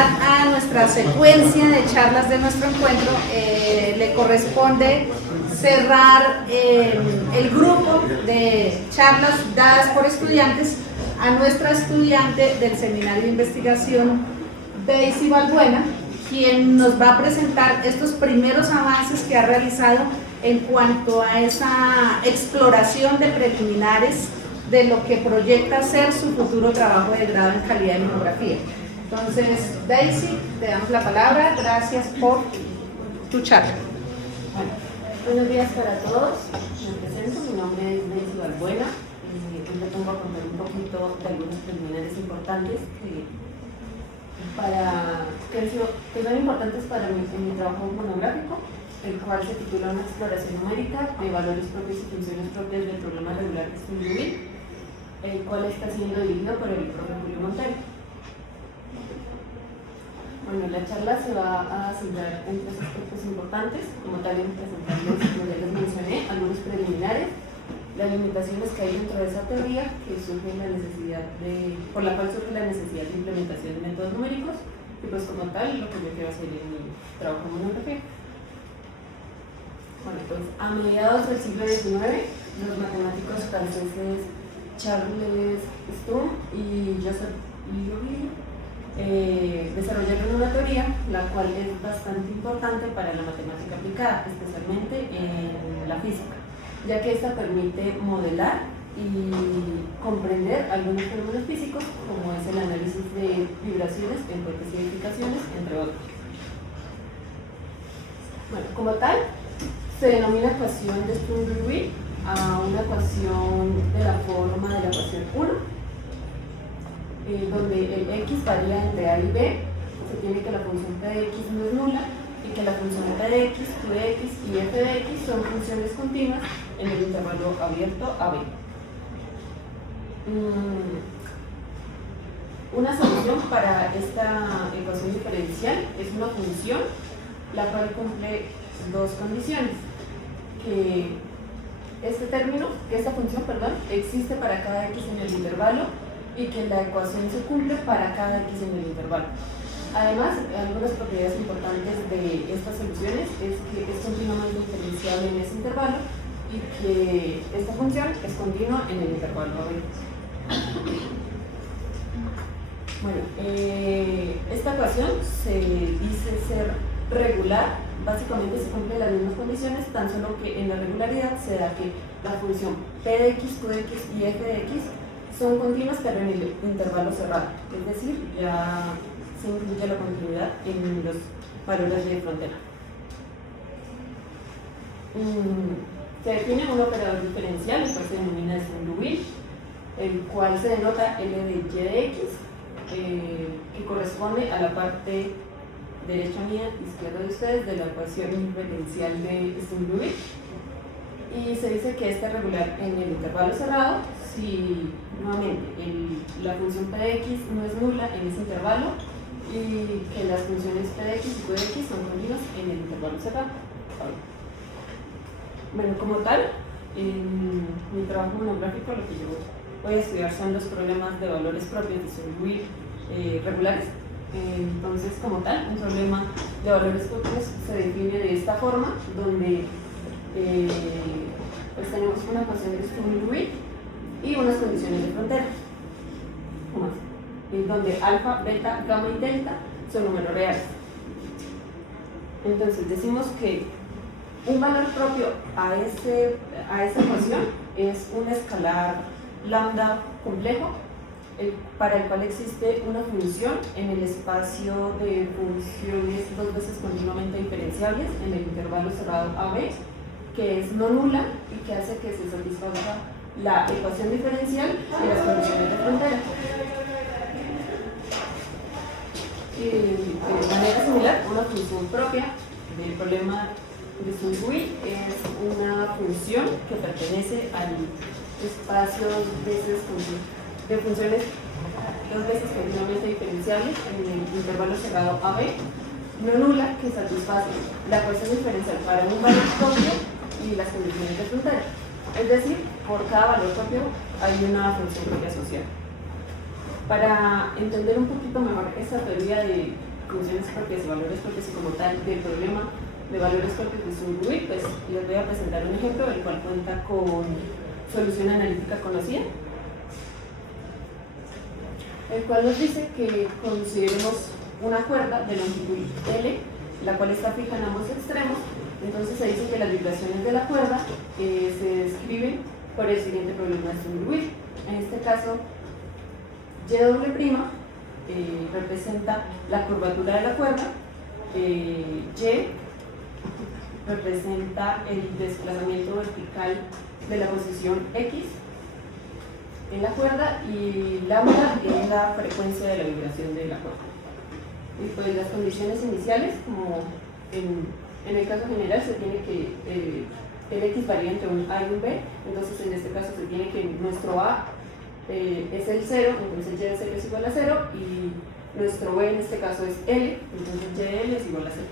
continuidad a nuestra secuencia de charlas de nuestro encuentro, le corresponde cerrar el grupo de charlas dadas por estudiantes a nuestra estudiante del Seminario de Investigación, Daisy Balbuena, quien nos va a presentar estos primeros avances que ha realizado en cuanto a esa exploración de preliminares de lo que proyecta ser su futuro trabajo de grado en calidad de monografía. Entonces, Daisy, te damos la palabra. Gracias por tu charla. Bueno, buenos días para todos. Me presento, mi nombre es Daisy Balbuena. Hoy les vengo a contar un poquito de algunos preliminares importantes que son importantes para mi trabajo monográfico, el cual se titula Una exploración numérica de valores propios y funciones propias del problema regular de String-Liouville, el cual está siendo dirigido por el profe Julio Montero. Bueno, la charla se va a centrar en tres aspectos importantes, como tal en presentarles, como ya les mencioné, algunos preliminares, las limitaciones que hay dentro de esa teoría, que surge por la cual surge la necesidad de implementación de métodos numéricos, y pues como tal, lo que yo quiero hacer en mi trabajo en monografía. Bueno, pues a mediados del siglo XIX, los matemáticos franceses Charles Sturm y Joseph Liouville desarrollaron una teoría la cual es bastante importante para la matemática aplicada, especialmente en la física, ya que esta permite modelar y comprender algunos fenómenos físicos, como es el análisis de vibraciones en fuentes y edificaciones, entre otros. Bueno, como tal, se denomina ecuación de String-Liouville a una ecuación de la forma de la ecuación 1, donde el x varía entre a y b, se tiene que la función p de x no es nula y que la función p de x, q de x y f de x son funciones continuas en el intervalo abierto a b. Una solución para esta ecuación diferencial es una función la cual cumple dos condiciones: que esta función existe para cada x en el intervalo y que la ecuación se cumple para cada x en el intervalo. Además, algunas propiedades importantes de estas soluciones es que es continuamente diferenciable en ese intervalo y que esta función es continua en el intervalo AB. Bueno, esta ecuación se dice ser regular. Básicamente se cumplen las mismas condiciones, tan solo que en la regularidad se da que la función p de x, q de x y f de x son continuas pero en el intervalo cerrado, es decir, ya se incluye la continuidad en los valores de frontera. Se define un operador diferencial, el cual se denomina String-Liouville, el cual se denota L de y de x, que corresponde a la parte derecha mía, izquierda de ustedes, de la ecuación diferencial de String-Liouville. Y se dice que este es regular en el intervalo cerrado si nuevamente la función p de x no es nula en ese intervalo y que las funciones p de x y q de x son continuas en el intervalo cerrado. Bueno, como tal, en mi trabajo monográfico lo que yo voy a estudiar son los problemas de valores propios de String-Liouville regulares. Entonces, como tal, un problema de valores propios se define de esta forma, donde pues tenemos una ecuación de String-Liouville y unas condiciones de frontera, donde alfa, beta, gamma y delta son números reales. Entonces decimos que un valor propio a esa ecuación es un escalar lambda complejo, para el cual existe una función en el espacio de funciones dos veces continuamente diferenciables en el intervalo cerrado AB, que es no nula y que hace que se satisfaga la ecuación diferencial y las condiciones de frontera. Y de manera similar, una función propia del problema de String-Liouville es una función que pertenece al espacio de funciones dos veces continuamente diferenciables en el intervalo cerrado AB, no nula, que satisface la ecuación diferencial para un valor propio y las condiciones de frontera. Es decir, por cada valor propio hay una función propia asociada. Para entender un poquito mejor esta teoría de funciones propias y valores propios y como tal del problema de valores propios de su GUI, pues les voy a presentar un ejemplo el cual cuenta con solución analítica conocida, el cual nos dice que consideremos una cuerda de longitud L, la cual está fija en ambos extremos. Entonces se dice que las vibraciones de la cuerda se describen por el siguiente problema de String-Liouville. En este caso, Y' representa la curvatura de la cuerda, Y representa el desplazamiento vertical de la posición X en la cuerda y lambda es la frecuencia de la vibración de la cuerda. Y pues las condiciones iniciales, como en el caso general, se tiene que el X varía entre un A y un B, entonces en este caso se tiene que nuestro A es el 0, entonces Y de 0 es igual a 0, y nuestro B en este caso es L, entonces Y de L es igual a 0.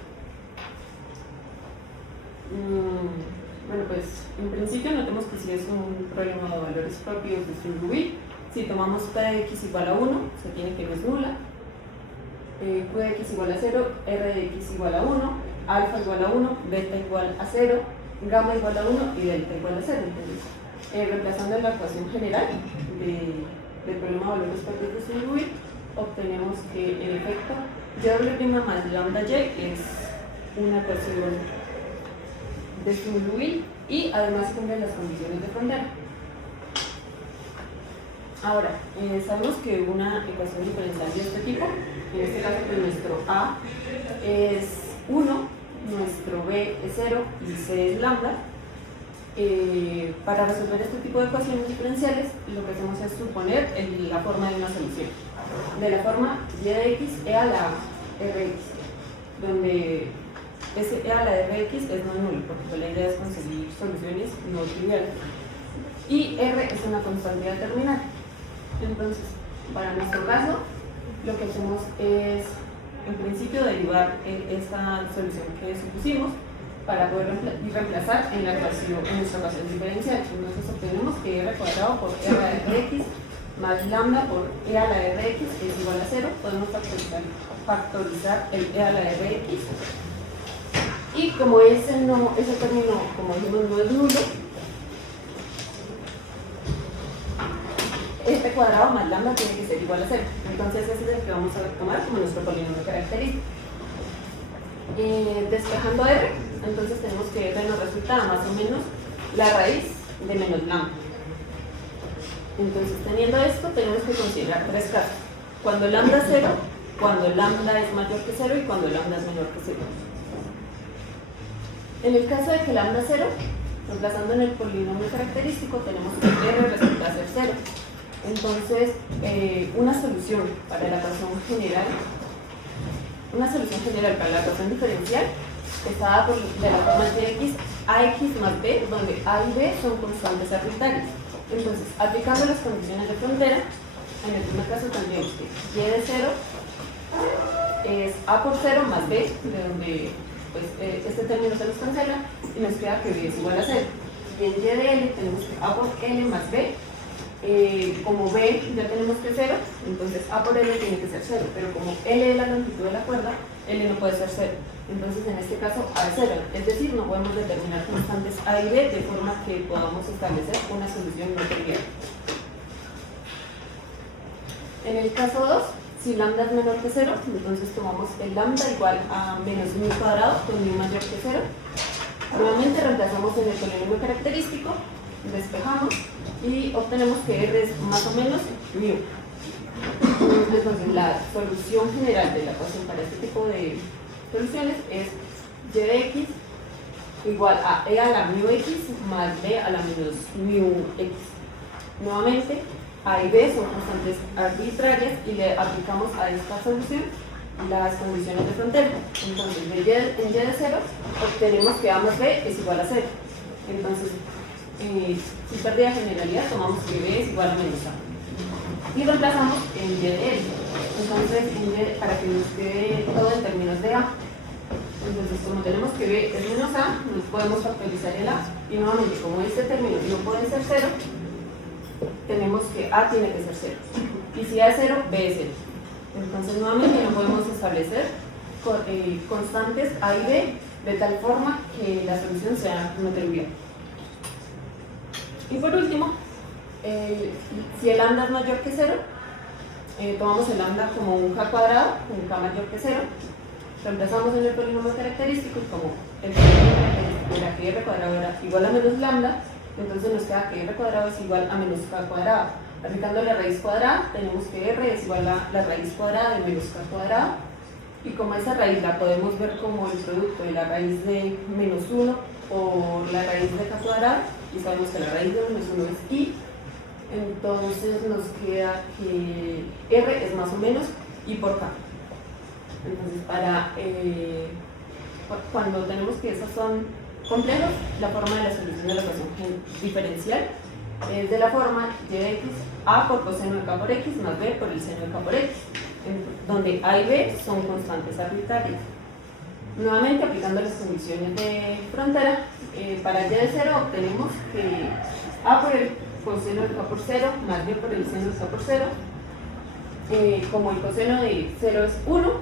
Bueno, pues en principio notemos que si es un problema de valores propios de String-Liouville, si tomamos P de X igual a 1, se tiene que no es nula, Q de X igual a 0, R de X igual a 1, alfa igual a 1, beta igual a 0, gamma igual a 1 y delta igual a 0. Entonces, reemplazando la ecuación general del problema de valores propios de String-Liouville, obtenemos que el efecto Y' más lambda Y es una ecuación de String-Liouville y además cumple las condiciones de frontera. Ahora, sabemos que una ecuación diferencial de este tipo, en este caso pues nuestro A es 1, nuestro B es 0 y C es lambda. Para resolver este tipo de ecuaciones diferenciales, lo que hacemos es suponer la forma de una solución. De la forma y de x e a la rx, donde ese e a la rx es no nulo, porque la idea es conseguir soluciones no triviales. Y r es una constante determinada. Entonces, para nuestro caso, lo que hacemos es, en principio, derivar esta solución que supusimos para poder reemplazar en nuestra ecuación diferencial. Entonces obtenemos que r cuadrado por r a la rx más lambda por e a la rx es igual a 0. Podemos factorizar el e a la rx. Y como ese término, como dijimos, no es nulo, este cuadrado más lambda tiene que ser igual a 0. Entonces ese es el que vamos a tomar como nuestro polinomio característico. Despejando r, entonces tenemos que r nos resulta más o menos la raíz de menos lambda. Entonces, teniendo esto, tenemos que considerar tres casos: cuando lambda es 0, cuando lambda es mayor que 0 y cuando lambda es menor que 0. En el caso de que lambda es 0, reemplazando en el polinomio característico, tenemos que r resulta ser 0. Entonces, una solución para la ecuación general para la ecuación diferencial está dada de la forma de x ax más b, donde a y b son constantes arbitrarias. Entonces, aplicando las condiciones de frontera, en el primer caso tendríamos que y de 0 es a por 0 más b, de donde pues, este término se nos cancela y nos queda que b es igual a 0. Y en y de l tenemos que a por l más b. Como b ya tenemos que 0, entonces a por l tiene que ser 0, pero como l es la longitud de la cuerda, l no puede ser 0. Entonces en este caso a es 0, es decir, no podemos determinar constantes a y b de forma que podamos establecer una solución no trivial. En el caso 2, si lambda es menor que 0, entonces tomamos el lambda igual a menos mu cuadrado con mu mayor que 0. Nuevamente reemplazamos en el polinomio característico, despejamos y obtenemos que r es más o menos mu. Entonces la solución general de la ecuación para este tipo de soluciones es y de x igual a e a la mu x más b a la menos mu x. Nuevamente a y b son constantes arbitrarias y le aplicamos a esta solución las condiciones de frontera. Entonces en y de 0 obtenemos que a más b es igual a 0. Entonces si pérdida de generalidad, tomamos que b es igual a menos a y reemplazamos en y de l. Entonces para que nos quede todo en términos de a, entonces como tenemos que b es menos a, nos podemos factorizar el a y nuevamente como este término no puede ser 0, tenemos que a tiene que ser 0 y si a es 0, b es 0. Entonces nuevamente no podemos establecer constantes A y B de tal forma que la solución sea no trivial. Y por último, si el lambda es mayor que 0, tomamos el lambda como un k cuadrado, un k mayor que 0, reemplazamos en el polinomio característico y como el polinomio característico era que r cuadrado era igual a menos lambda, entonces nos queda que r cuadrado es igual a menos k cuadrado. Aplicando la raíz cuadrada, tenemos que r es igual a la raíz cuadrada de menos k cuadrado, y como esa raíz la podemos ver como el producto de la raíz de menos 1 por la raíz de k cuadrado, y sabemos que la raíz de menos 1 es i, entonces nos queda que r es más o menos i por k. Entonces, cuando tenemos que esos son complejos, la forma de la solución de la ecuación diferencial es de la forma y de x a por coseno de k por x más b por el seno de k por x, donde a y b son constantes arbitrarias. Nuevamente, aplicando las condiciones de frontera, para y de 0 obtenemos que a por el coseno de k por 0 más b por el seno de k por 0, como el coseno de 0 es 1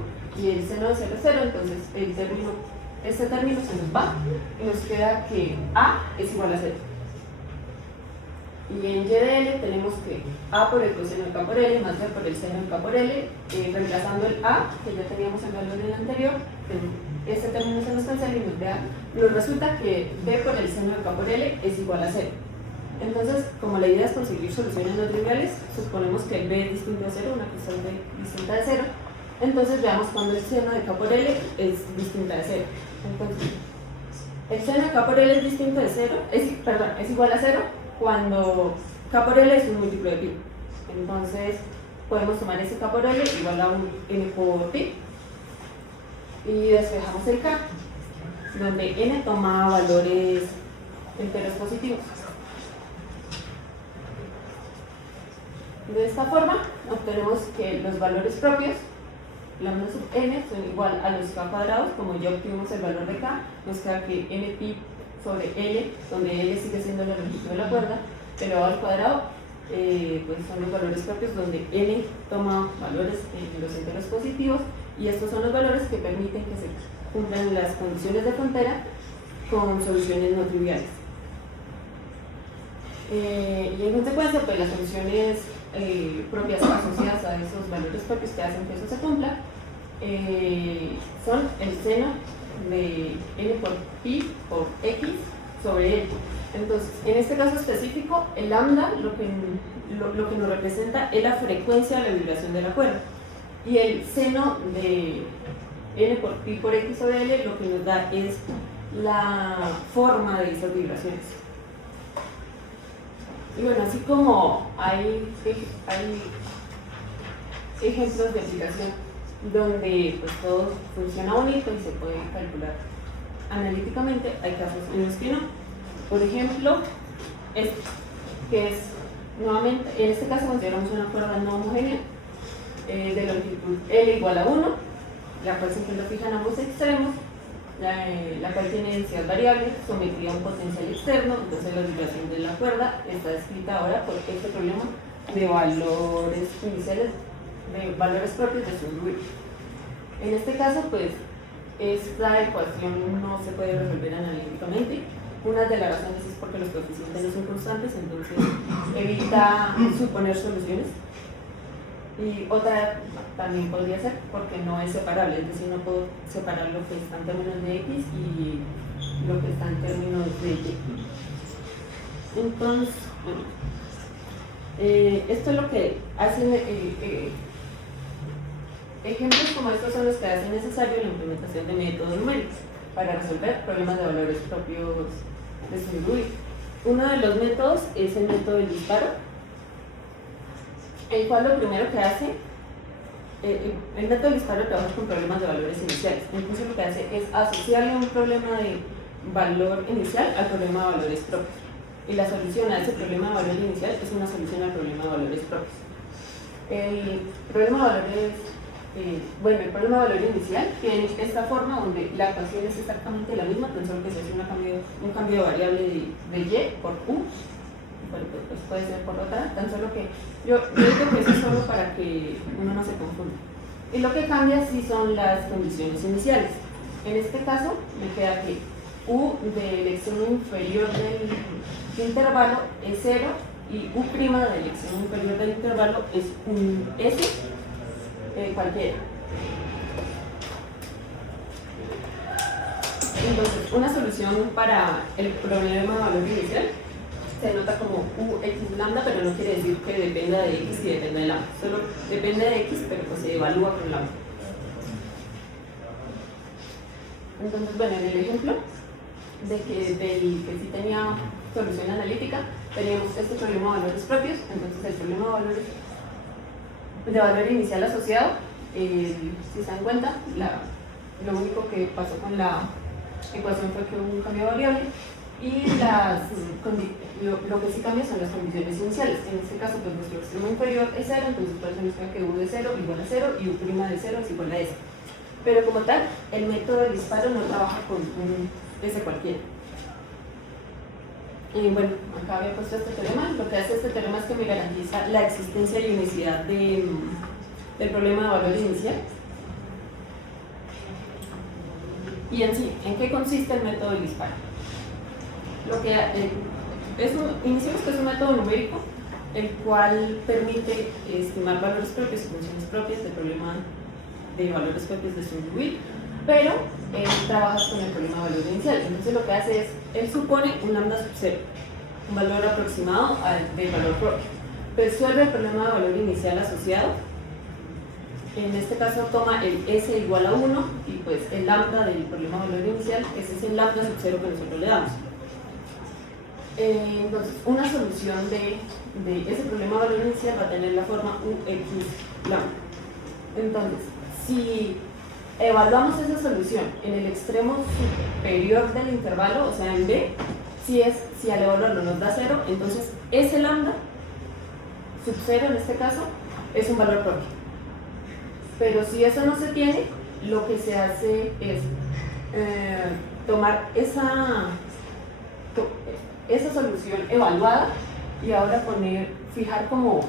y el seno de 0 es 0, entonces este término se nos va y nos queda que a es igual a 0. Y en y de l tenemos que a por el coseno de k por l más b por el seno de k por l, reemplazando el a, que ya teníamos el valor en el anterior, este término se nos cancela y nos resulta que b por el seno de k por l es igual a 0. Entonces, como la idea es conseguir soluciones no triviales, suponemos que el b es distinto a 0, una cuestión b distinta de 0, entonces veamos cuando el seno de k por l es distinta de 0. Entonces, el seno de k por l es distinto de 0, es igual a 0 cuando k por l es un múltiplo de pi. Entonces, podemos tomar ese k por l igual a un n por pi y despejamos el k, donde n toma valores enteros positivos. De esta forma, obtenemos que los valores propios, lambda sub n, son igual a los k cuadrados. Como ya obtuvimos el valor de k, nos queda que n pi sobre l, donde l sigue siendo la longitud de la cuerda, elevado al cuadrado, pues son los valores propios, donde n toma valores en los enteros positivos, y estos son los valores que permiten que se cumplan las condiciones de frontera con soluciones no triviales. Y en consecuencia, pues las soluciones propias asociadas a esos valores propios que hacen que eso se cumpla son el seno de n por pi por x sobre l. Entonces, en este caso específico, el lambda lo que nos representa es la frecuencia de la vibración de la cuerda, y el seno de n por pi por x sobre l lo que nos da es la forma de esas vibraciones. Y bueno, así como hay ejemplos de aplicación donde pues, todo funciona bonito y se puede calcular analíticamente, hay casos en los que no. Por ejemplo, que es nuevamente, en este caso consideramos una cuerda no homogénea de longitud L igual a 1, la cual siempre lo fijan ambos extremos, la cual tiene densidad variable sometida a un potencial externo. Entonces la vibración de la cuerda está descrita ahora por este problema de valores iniciales, de valores propios de su ruido. En este caso, pues, esta ecuación no se puede resolver analíticamente. Una de las razones es porque los coeficientes no son constantes, entonces evita suponer soluciones. Y otra también podría ser porque no es separable, es decir, no puedo separar lo que está en términos de x y lo que está en términos de y. Entonces, bueno, esto es lo que hacen, ejemplos como estos son los que hacen necesario la implementación de métodos numéricos para resolver problemas de valores propios de su ruido. Uno de los métodos es el método del disparo, el cual lo primero que hace, el método del disparo trabaja con problemas de valores iniciales. Entonces lo que hace es asociarle un problema de valor inicial al problema de valores propios. Y la solución a ese problema de valor inicial es una solución al problema de valores propios. El problema de valores, el problema de valor inicial tiene esta forma donde la ecuación es exactamente la misma, tan solo que se hace un cambio de variable de y por u. Bueno, pues puede ser por otra, tan solo que yo digo que eso es solo para que uno no se confunda. Y lo que cambia sí son las condiciones iniciales. En este caso me queda que U del extremo inferior del intervalo es 0 y U' del extremo inferior del intervalo es un S cualquiera. Entonces, una solución para el problema de valor inicial se nota como UX lambda, pero no quiere decir que dependa de X y dependa de lambda. Solo depende de X, pero pues se evalúa con lambda. Entonces, bueno, en el ejemplo de que sí tenía solución analítica, teníamos este problema de valores propios. Entonces, el problema de valor inicial asociado, si se dan cuenta, lo único que pasó con la ecuación fue que hubo un cambio de variable y lo que sí cambia son las condiciones iniciales. En este caso, pues nuestro extremo inferior es 0, entonces por eso nos queda que U de 0 igual a 0 y U' de 0 es igual a S. Pero como tal, el método de disparo no trabaja con un S cualquiera. Y bueno, acá había puesto este teorema. Lo que hace este teorema es que me garantiza la existencia y unicidad del problema de valor inicial. Y en sí, ¿en qué consiste el método de disparo? Iniciamos que es un método numérico, el cual permite estimar valores propios y funciones propias del problema de valores propios de su Lewis, pero trabaja con el problema de valor inicial. Entonces lo que hace es, él supone un lambda sub 0, un valor aproximado del valor propio. Resuelve el problema de valor inicial asociado. En este caso toma el S igual a 1 y pues el lambda del problema de valor inicial, ese es el lambda sub 0 que nosotros le damos. Entonces, una solución de ese problema de valor inicial va a tener la forma UX lambda. Entonces, si evaluamos esa solución en el extremo superior del intervalo, o sea en B, si al evaluarlo nos da 0, entonces ese lambda sub 0 en este caso es un valor propio. Pero si eso no se tiene, lo que se hace es tomar esa solución evaluada y ahora fijar como,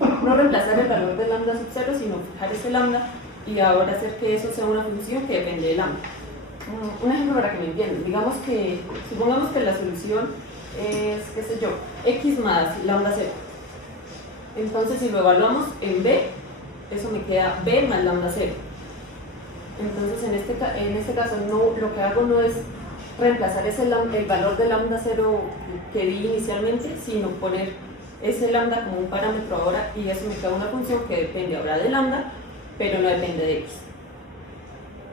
no reemplazar el valor de lambda sub 0, sino fijar ese lambda y ahora hacer que eso sea una función que depende de lambda. Un ejemplo para que me entiendan, supongamos que la solución es, qué sé yo, x más lambda 0. Entonces si lo evaluamos en B, eso me queda B más lambda 0. Entonces en este caso lo que hago no es reemplazar el valor de lambda 0 que di inicialmente, sino poner ese lambda como un parámetro ahora y eso me queda una función que depende ahora de lambda, pero no depende de x.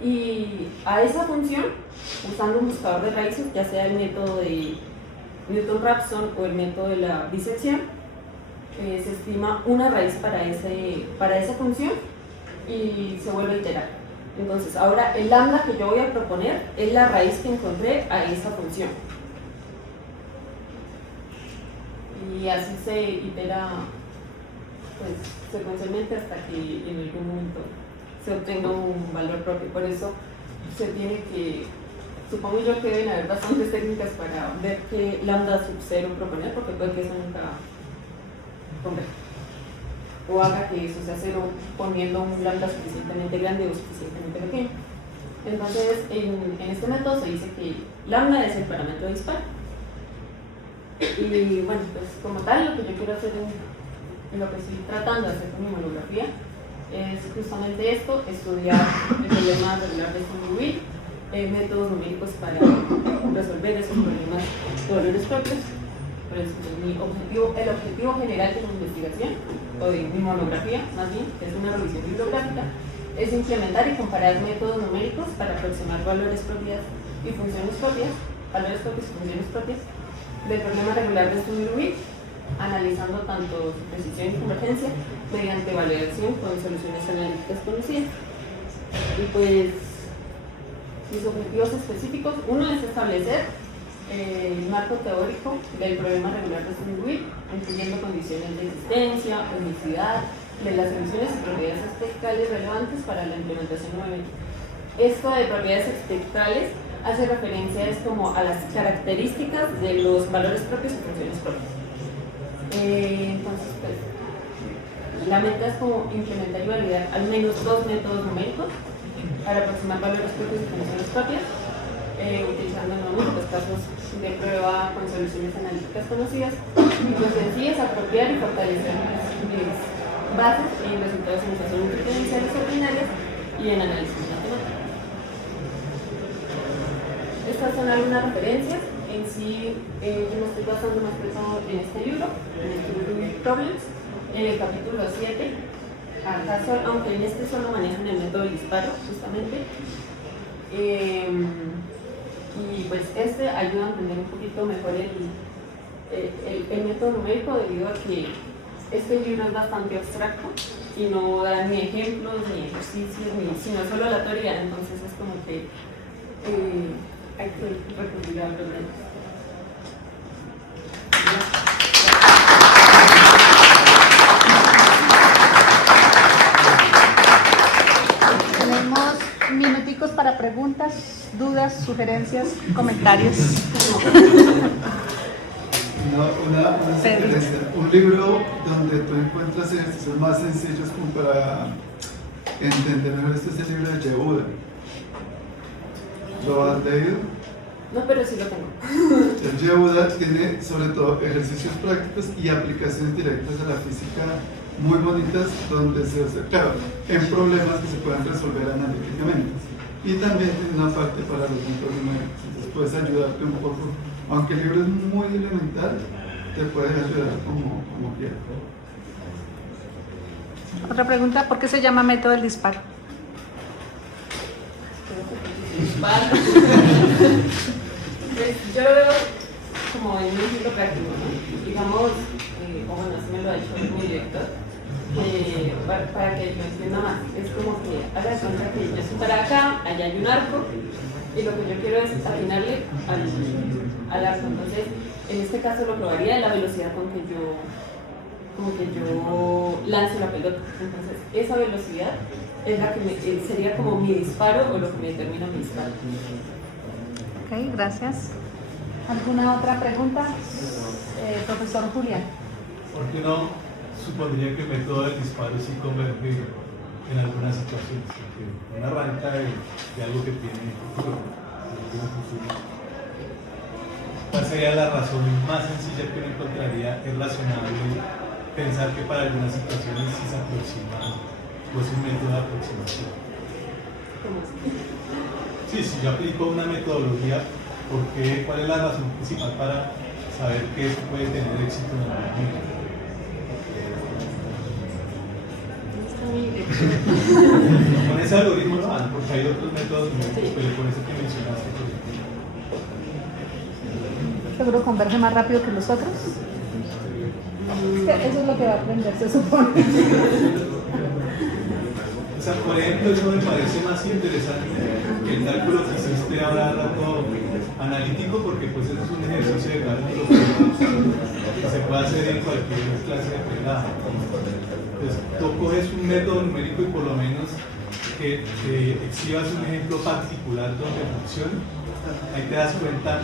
Y a esa función, usando un buscador de raíces, ya sea el método de Newton-Raphson o el método de la disección, se estima una raíz para esa función y se vuelve a iterar. Entonces, ahora el lambda que yo voy a proponer es la raíz que encontré a esa función. Y así se itera pues, secuencialmente hasta que en algún momento se obtenga un valor propio. Por eso se tiene que, supongo yo que deben haber bastantes técnicas para ver qué lambda sub 0 proponer, porque puede que eso nunca converja. O haga que eso sea 0 poniendo un lambda suficientemente grande o suficientemente pequeño. Entonces, en este método se dice que lambda es el parámetro dispar. Y bueno, pues como tal, lo que yo quiero hacer en lo que estoy tratando de hacer con mi monografía es justamente esto: estudiar el problema regular de Lewis, métodos numéricos para resolver esos problemas de valores propios. Por eso el objetivo general de mi investigación, o de mi monografía más bien, que es una revisión bibliográfica, es implementar y comparar métodos numéricos para aproximar valores propios y funciones propias, valores propios y funciones propias del problema regular de Lewis, analizando tanto su precisión y convergencia mediante validación con soluciones analíticas conocidas. Y pues, mis objetivos específicos, uno es establecer el marco teórico del problema regular de Lewis, incluyendo condiciones de existencia, unicidad, de las soluciones y propiedades espectrales relevantes para la implementación nuevamente. Esto de propiedades espectrales hace referencia como a las características de los valores propios y funciones propias. Entonces, pues, La meta es como implementar y validar al menos 2 métodos numéricos para aproximar valores propios y funciones propias, utilizando nuevamente los casos de prueba con soluciones analíticas conocidas. Y pues en sí es apropiar y fortalecer mis bases en resultados de simulación multidimensionales ordinarias y en análisis matemático. Estas son algunas referencias. En sí, yo me estoy basando más que todo en este libro, en el Turing Problems, en el capítulo 7, aunque en este solo manejan el método del disparo, justamente. Y pues este ayuda a entender un poquito mejor el método numérico, debido a que este libro es bastante abstracto y no da ni ejemplos, ni ejercicios, sino solo la teoría. Entonces es como que hay que recurrir a los métodos. Tenemos minuticos para preguntas, dudas, sugerencias, comentarios. Una sugerencia, un libro donde tú encuentras ejercicios más sencillos como para entender mejor. Este es el libro de Yehuda. ¿Lo has leído? No, pero sí lo tengo. El Yehuda tiene sobre todo ejercicios prácticos y aplicaciones directas a la física muy bonitas, donde se hace, claro, en problemas que se puedan resolver analíticamente. Y también tiene una parte para los métodos numéricos, entonces puedes ayudarte un poco, aunque el libro es muy elemental, te puede ayudar como quieras. Otra pregunta, ¿por qué se llama método del disparo? Pues yo lo veo como en un ejemplo práctico, ¿no? Digamos, o bueno, así me lo ha dicho mi director, para que lo entienda más. Es como que haga de cuenta que yo estoy para acá, allá hay un arco, y lo que yo quiero es atinarle al arco. Entonces, en este caso lo probaría en la velocidad con que yo lance la pelota. Entonces, esa velocidad es la que sería como mi disparo, o lo que me determina mi disparo. Ok, gracias. ¿Alguna otra pregunta? Profesor Julián. ¿Por qué no supondría que el método del disparo sí converge en algunas situaciones? Porque uno arranca de algo que tiene futuro. ¿Cuál sería la razón más sencilla que uno encontraría? ¿Es razonable pensar que para algunas situaciones sí se aproxima, o es un método de aproximación? ¿Cómo así? Sí, si yo aplico una metodología, ¿cuál es la razón principal para saber que eso puede tener éxito en algún momento? Con ese algoritmo no van, porque hay otros métodos, pero con ese que mencionaste. ¿Seguro converge más rápido que los otros? Eso es lo que va a aprender, se supone. O sea, por ejemplo, eso me parece más interesante que el cálculo que hiciste ahora rato analítico, porque pues eso es un ejercicio de cálculo que se puede hacer en cualquier clase de pregrado. Entonces, tú coges un método numérico y por lo menos que exhibas un ejemplo particular donde funcione, ahí te das cuenta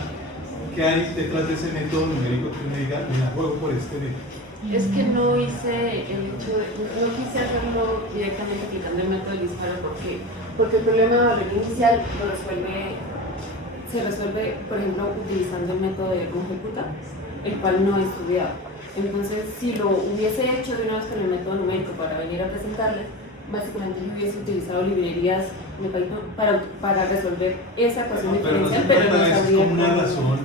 que hay detrás de ese método numérico que uno diga, me la juego por este método. Es que no hice el hecho de, no quise hacerlo directamente aplicando el método de disparo, porque el problema de valor inicial se resuelve, por ejemplo, utilizando el método de ejecuta, el cual no he estudiado. Entonces, si lo hubiese hecho de una vez con el método numérico para venir a presentarles, básicamente yo hubiese utilizado librerías de Python para resolver esa ecuación diferencial, pero no sabría es como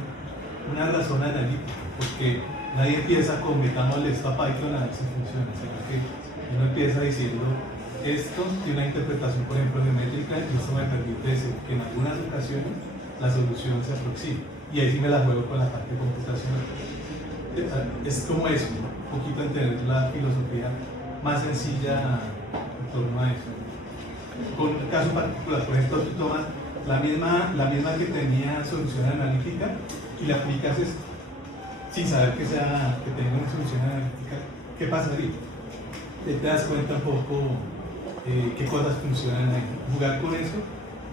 una razón analítica, porque nadie empieza con metámosle esto a Python a ver si funciona, sino que uno empieza diciendo esto tiene una interpretación, por ejemplo, geométrica, y esto me permite decir que en algunas ocasiones la solución se aproxima, y ahí sí me la juego con la parte computacional. Es como eso, un poquito entender la filosofía más sencilla en torno a eso. Con un caso particular, por ejemplo, tú tomas la misma que tenía solución analítica y le aplicas esto sin saber que tenga una solución analítica. ¿Qué pasaría? Te das cuenta un poco qué cosas funcionan ahí. Jugar con eso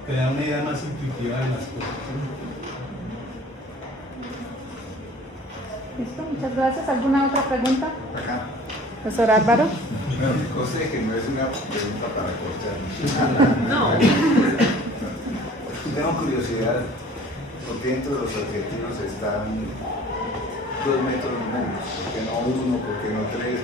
te da una idea más intuitiva de las cosas. Listo, muchas gracias. ¿Alguna otra pregunta? Acá. Profesor Álvaro. Bueno, conste que no es una pregunta para cortar. No, Tengo curiosidad, porque dentro de los objetivos están dos métodos numéricos. ¿Por qué no uno? ¿Por qué no tres?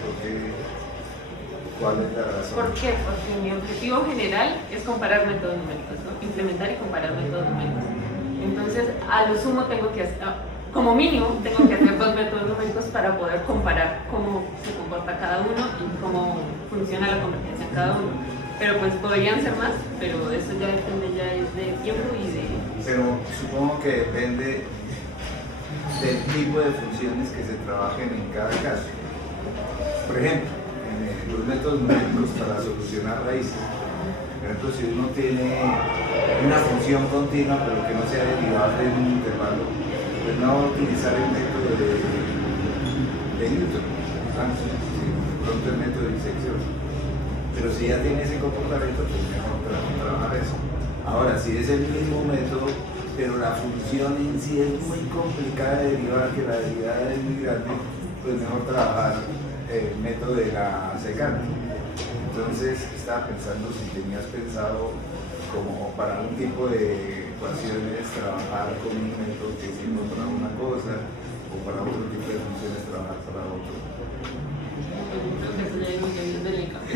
¿Cuál es la razón? ¿por qué? Porque mi objetivo general es comparar métodos numéricos, ¿no? Implementar y comparar métodos numéricos. Entonces, a lo sumo tengo que hacer, como mínimo, tengo que hacer 2 métodos numéricos para poder comparar cómo se comporta cada uno y cómo funciona la convergencia en cada uno. Pero pues podrían ser más, pero eso ya depende ya es de tiempo y de... Pero supongo que depende del tipo de funciones que se trabajen en cada caso. Por ejemplo, los métodos numéricos para solucionar raíces. Por ejemplo, si uno tiene una función continua pero que no sea derivable en un intervalo, pues no va a utilizar el método de Newton, pronto el método de disección. Pero si ya tiene ese comportamiento, pues mejor trabajar eso. Ahora, si es el mismo método, pero la función en sí es muy complicada de derivar, que la derivada es muy grande, pues mejor trabajar el método de la secante. Entonces estaba pensando si tenías pensado como para un tipo de ecuaciones trabajar con un método que sirva para una cosa o para otro tipo de funciones trabajar para otro. Creo que eso ya es muy bien del campo.